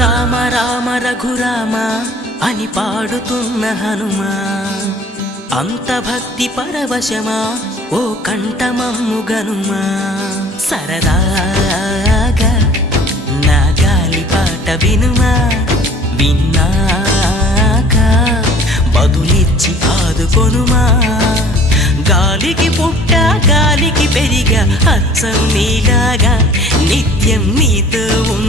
రామ రామ రఘురామ అని పాడుతున్న హనుమా, అంత భక్తి పరవశమా ఓ కంఠమమ్ము గనుమా. సరదాగా నా గాలి పాట వినుమా, విన్నాక బదులిచ్చి ఆదుకొనుమా. గాలికి పుట్ట గాలికి పెరిగా అచ్చం నీలాగా నిత్యం నీతో